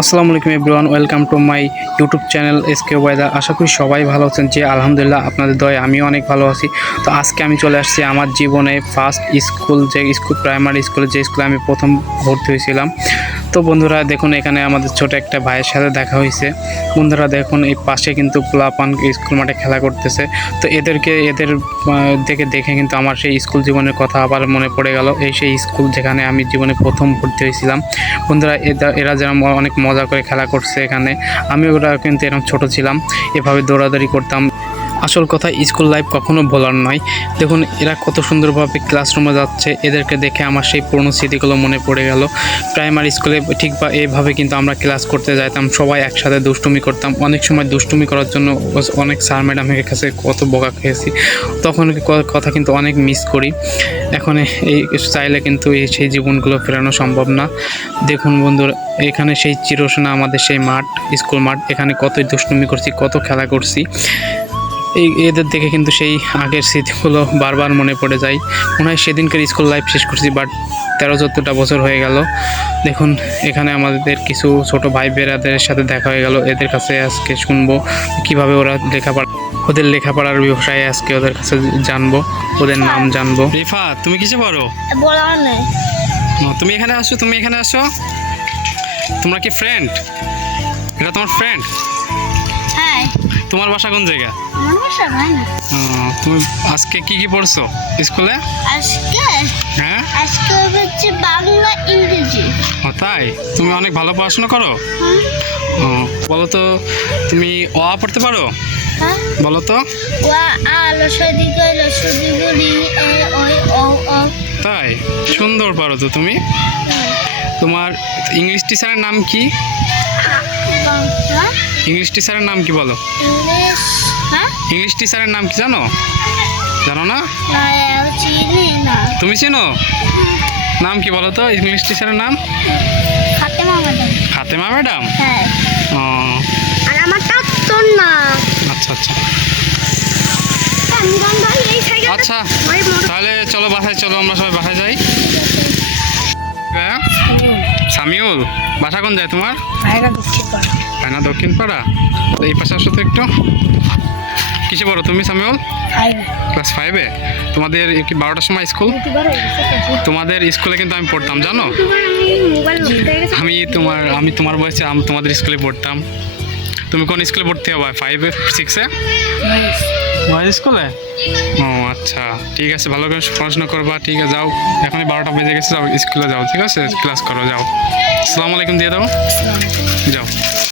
আসসালামু আলাইকুম everyone, welcome to my YouTube channel S K weather আশা করি সবাই ভালো আছেন। যে আলহামদুলিল্লাহ আপনাদের দয় আমিও অনেক ভালো আছি। তো আজকে আমি চলে আসছি আমার জীবনে ফার্স্ট স্কুল যে স্কুল প্রাইমারি স্কুলে যে স্কুলে আমি প্রথম ভর্তি হয়েছিলাম। তো বন্ধুরা দেখুন, এখানে আমাদের ছোট একটা ভাইয়ের সাথে দেখা হয়েছে। বন্ধুরা দেখুন, এই পাশে কিন্তু পোলাপান স্কুল মাঠে খেলা করতেছে। তো এদেরকে, এদের দেখে দেখে কিন্তু আমার সেই স্কুল জীবনের কথা আবার মনে পড়ে গেল। এই সেই স্কুল যেখানে আমি জীবনে প্রথম ভর্তি হয়েছিলাম বন্ধুরা, এরা এরা যেরকম অনেক মজা করে খেলা করছে এখানে। আমি ওরা কিন্তু এরকম ছোট ছিলাম। এভাবে দৌড়াদৌড়ি করতাম। আসল কথা, স্কুল লাইফ কখনো ভোলার নয়। দেখুন, এরা কত সুন্দরভাবে ক্লাসরুমে যাচ্ছে। এদেরকে দেখে আমার সেই পুরনো স্মৃতিগুলো মনে পড়ে গেল। প্রাইমারি স্কুলে ঠিক বা এইভাবে কিন্তু আমরা ক্লাস করতে যাইতাম, সবাই একসাথে দুষ্টুমি করতাম। অনেক সময় দুষ্টুমি করার জন্য অনেক স্যার ম্যাডামের কাছে কত বকা খেয়েছি। তখন কথা কিন্তু অনেক মিস করি। এখন এই চাইলে কিন্তু এই সেই জীবনগুলো ফেরানো সম্ভব না। দেখুন বন্ধুরা, এখানে সেই চিরসেনা আমাদের সেই মাঠ, স্কুল মাঠ। এখানে কত দুষ্টুমি করছি, কত খেলা করছি। এই এদের দেখে কিন্তু সেই আগের স্মৃতিগুলো বারবার মনে পড়ে যায়। মনে হয় সেদিনকার স্কুল লাইফ শেষ করছি বাট তেরো চোদ্দোটা বছর হয়ে গেল। দেখুন এখানে আমাদের কিছু ছোট ভাই বেরাদের সাথে দেখা হয়ে গেল। এদের কাছে আজকে শুনব কীভাবে ওরা লেখাপড়া ওদের লেখাপড়ার ব্যবসায় আজকে ওদের কাছে জানব ওদের নাম জানব। রিফা তুমি কিসে পড়ো বলা নেই। ও, তুমি এখানে আসো তুমি এখানে আসো। তোমরা কি ফ্রেন্ড এটা তোমার ফ্রেন্ড তোমার বাসা কোন জায়গা? তুমি আজকে কি কি পড়ছো স্কুলে? আজকে? হ্যাঁ? আজকে হচ্ছে বাংলা ইংরেজি। তাই? তুমি অনেক ভালো পড়াশোনা করো? বলো তো তুমি অ আ পড়তে পারো? হ্যাঁ। বলো তো তাই? সুন্দর পারো তো তুমি। তোমার ইংলিশ টিচারের নাম কি? ইংলিশ টিচারের নাম কি বলো? ইংলিশ হ্যাঁ? ইংলিশ টিচারের নাম কি জানো? জানো না? তুমি চেনো? নাম কি বলো তো ইংলিশ টিচারের নাম? খাতে মামা ফাতেমা ম্যাডাম? হ্যাঁ। ও। আর আমারটা তোর না আচ্ছা আচ্ছা। সাইকেল আচ্ছা তাহলে চলো বাসায় চলো আমরা সবাই বাসায় যাই। হ্যাঁ সামিউল বাসা কোন যায় তোমার? ভাইরা দুঃখিত পারে তাই না দক্ষিণ পাড়া? এই পাশে আসো তো একটু। কিসে পড়ো তুমি সামিউল ক্লাস ফাইভে তোমাদের কি বারোটার সময় স্কুল? তোমাদের স্কুলে কিন্তু আমি পড়তাম জানো? আমি তোমার আমি তোমার বয়সে আমি তোমাদের স্কুলে পড়তাম। তুমি কোন স্কুলে ভর্তি হবে ফাইভে সিক্সে তোমার স্কুলে? ও আচ্ছা। ঠিক আছে ভালো করে পড়াশোনা করবা ঠিক আছে যাও। এখনই বারোটা বেজে গেছে যাও স্কুলে যাও ঠিক আছে? ক্লাস করো যাও। আসসালামু আলাইকুম দিয়ে দাও। যাও।